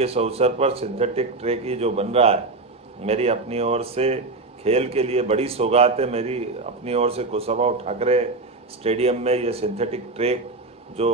के इस अवसर पर सिंथेटिक ट्रैक ही जो बन रहा है, मेरी अपनी ओर से खेल के लिए बड़ी सौगात है। मेरी अपनी ओर से कुशाभाऊ ठाकरे स्टेडियम में ये सिंथेटिक ट्रैक जो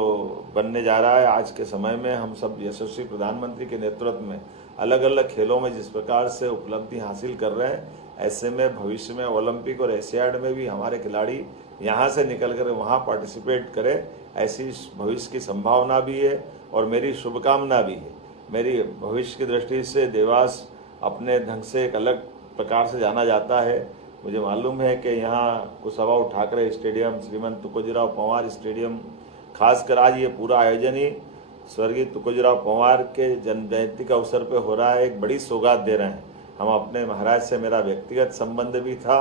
बनने जा रहा है, आज के समय में हम सब यशस्वी प्रधानमंत्री के नेतृत्व में अलग अलग खेलों में जिस प्रकार से उपलब्धि हासिल कर रहे हैं, ऐसे में भविष्य में ओलंपिक और एशियाड में भी हमारे खिलाड़ी यहाँ से निकल कर वहाँ पार्टिसिपेट करें, ऐसी भविष्य की संभावना भी है और मेरी शुभकामना भी है। मेरी भविष्य की दृष्टि से देवास अपने ढंग से एक अलग प्रकार से जाना जाता है। मुझे मालूम है कि यहाँ कुशाभाऊ ठाकरे स्टेडियम, श्रीमंत तुकोजीराव पंवार स्टेडियम, खासकर आज ये पूरा आयोजन ही स्वर्गीय तुकोजीराव पंवार के जन्म जयंती का अवसर पे हो रहा है। एक बड़ी सौगात दे रहे हैं। हम अपने महाराज से मेरा व्यक्तिगत संबंध भी था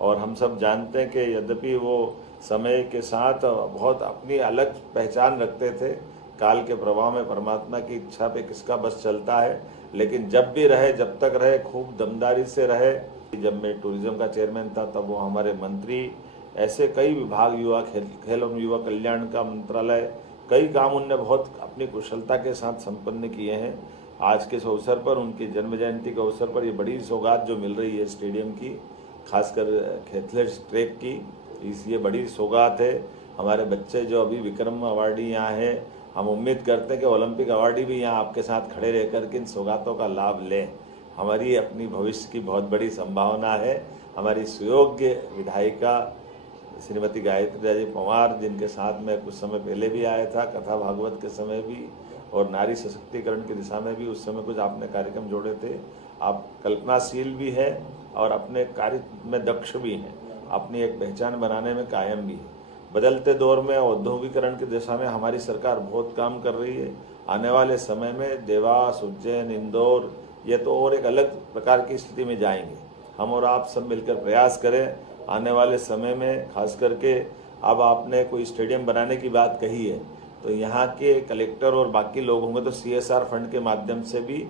और हम सब जानते हैं कि यद्यपि वो समय के साथ बहुत अपनी अलग पहचान रखते थे, काल के प्रभाव में परमात्मा की इच्छा पे किसका बस चलता है, लेकिन जब भी रहे, जब तक रहे, खूब दमदारी से रहे। जब मैं टूरिज्म का चेयरमैन था तब वो हमारे मंत्री, ऐसे कई विभाग, युवा खेल एवं युवा कल्याण का मंत्रालय, कई काम उनने बहुत अपनी कुशलता के साथ संपन्न किए हैं। आज के इस अवसर पर, उनकी जन्म जयंती के अवसर पर ये बड़ी सौगात जो मिल रही है स्टेडियम की, खासकर एथलेटिक्स ट्रैक की, ये बड़ी सौगात है। हमारे बच्चे जो अभी विक्रम अवार्डी यहाँ हैं, हम उम्मीद करते हैं कि ओलंपिक अवार्डी भी यहाँ आपके साथ खड़े रहकर के इन सौगातों का लाभ लें। हमारी अपनी भविष्य की बहुत बड़ी संभावना है। हमारी सुयोग्य विधायिका श्रीमती गायत्री जी पंवार, जिनके साथ में कुछ समय पहले भी आया था, कथा भागवत के समय भी, और नारी सशक्तिकरण की दिशा में भी उस समय कुछ आपने कार्यक्रम जोड़े थे। आप कल्पनाशील भी है और अपने कार्य में दक्ष भी हैं, अपनी एक पहचान बनाने में कायम भी है। बदलते दौर में औद्योगिकरण की दिशा में हमारी सरकार बहुत काम कर रही है। आने वाले समय में देवास, उज्जैन, इंदौर, ये तो और एक अलग प्रकार की स्थिति में जाएंगे। हम और आप सब मिलकर प्रयास करें आने वाले समय में, खास करके अब आपने कोई स्टेडियम बनाने की बात कही है, तो यहाँ के कलेक्टर और बाकी लोग होंगे तो CSR फंड के माध्यम से भी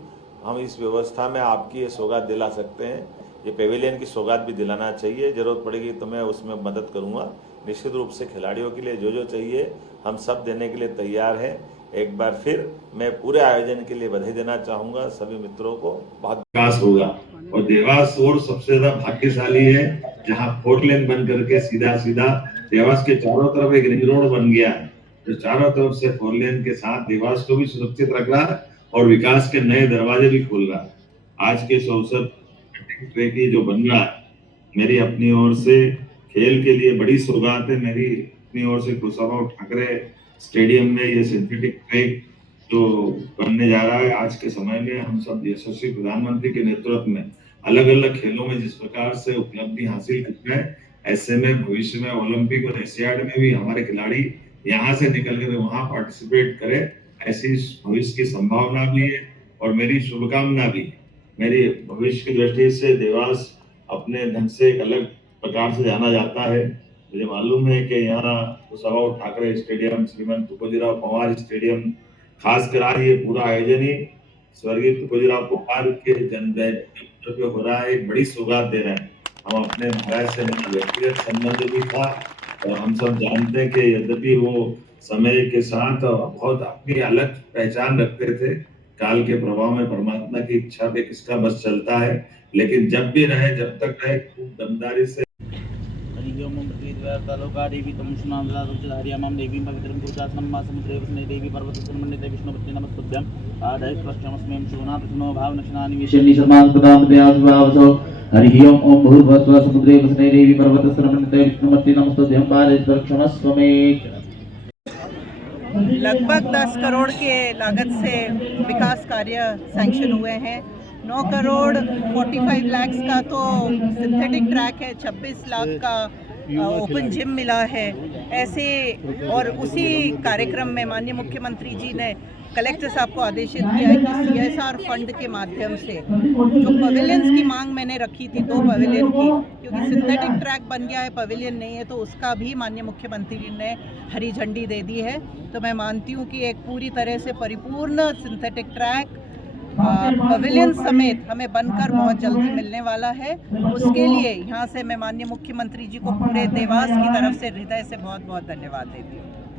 हम इस व्यवस्था में आपकी ये सौगात दिला सकते हैं। ये पेविलियन की सौगात भी दिलाना चाहिए, ज़रूरत पड़ेगी तो मैं उसमें मदद करूँगा। निश्चित रूप से खिलाड़ियों के लिए जो चाहिए हम सब देने के लिए तैयार हैं। एक बार फिर मैं पूरे आयोजन के लिए बधाई देना चाहूँगा सभी मित्रों को। बहुत विकास होगा और देवास और सबसे ज्यादा भाग्यशाली है जहाँ 4 लेन बन करके सीधा सीधा देवास के चारों तरफ एक रिंग रोड बन गया है, जो चारों तरफ से 4 लेन के साथ देवास को भी सुरक्षित रख रहा है और विकास के नए दरवाजे भी खोल रहा है। आज के इस अवसर ट्रैक ही जो बन रहा है, मेरी अपनी ओर से खेल के लिए बड़ी सौगात है। मेरी अपनी ओर से कुशाभाऊ ठाकरे स्टेडियम में ये सिंथेटिक ट्रैक जो बनने जा रहा है, आज के समय में हम सब यशस्वी प्रधानमंत्री के नेतृत्व में अलग अलग खेलों में जिस प्रकार से उपलब्धि हासिल कर रहे हैं, ऐसे में भविष्य में ओलंपिक और एशियाड में भी हमारे खिलाड़ी यहाँ से निकल कर वहाँ पार्टिसिपेट करें, ऐसी भविष्य की संभावना भी है और मेरी शुभकामना भी है। मेरी भविष्य की दृष्टि से देवास अपने ढंग से एक अलग प्रकार से जाना जाता है। मुझे मालूम है कि यहाँ कुशाभाऊ ठाकरे स्टेडियम, श्रीमंत तुकोजीराव पंवार स्टेडियम, खासकर आज ये पूरा आयोजन ही स्वर्गीय तुकोजीराव पंवार के जन्म जयंती पे हो रहा है। एक बड़ी सौगात दे रहे हैं। हम अपने महाराज से मेरा व्यक्तिगत संबंध भी था और हम सब जानते हैं कि यद्यपि वो समय के साथ बहुत अपनी अलग पहचान रखते थे, काल के प्रभाव में परमात्मा की इच्छा पे किसका बस चलता है, लेकिन जब भी रहे, जब तक रहे, खूब दमदारी से देवी तम सुनाम देवी पवित्रं पूजासनं मा समुद्रे वसने देवी पर्वतसन्मन्डिते विष्णुपत्नी नमस्तुभ्यं पादः स्पर्शमस्मिं शोनापतिनो भावनशनानि विशन्नि सर्वान् प्रदामदयासुभावसो हरिः ओम ओम भूर्भुवस्सुवः समुद्रे वसने देवी पर्वतसन्मन्डिते विष्णुपत्नी नमस्तुभ्यं पादः स्पर्शमस्वमे। लगभग 10 करोड़ के लागत से विकास कार्य सैंक्शन हुए हैं। 9 करोड़ 45 लाख का तो सिंथेटिक ट्रैक है, 26 लाख का ओपन जिम मिला है। ऐसे और उसी कार्यक्रम में माननीय मुख्यमंत्री जी ने कलेक्टर साहब को आदेशित किया है कि CSR फंड के माध्यम से जो पवेलियंस की मांग मैंने रखी थी, 2 पवेलियन की, क्योंकि सिंथेटिक ट्रैक बन गया है, पवेलियन नहीं है, तो उसका भी माननीय मुख्यमंत्री जी ने हरी झंडी दे दी है। तो मैं मानती हूँ कि एक पूरी तरह से परिपूर्ण सिंथेटिक ट्रैक पवेलियन समेत हमें बनकर बहुत जल्दी मिलने वाला है। उसके लिए यहाँ से मैं माननीय मुख्यमंत्री जी को पूरे देवास की तरफ से हृदय से बहुत बहुत धन्यवाद देती हूँ।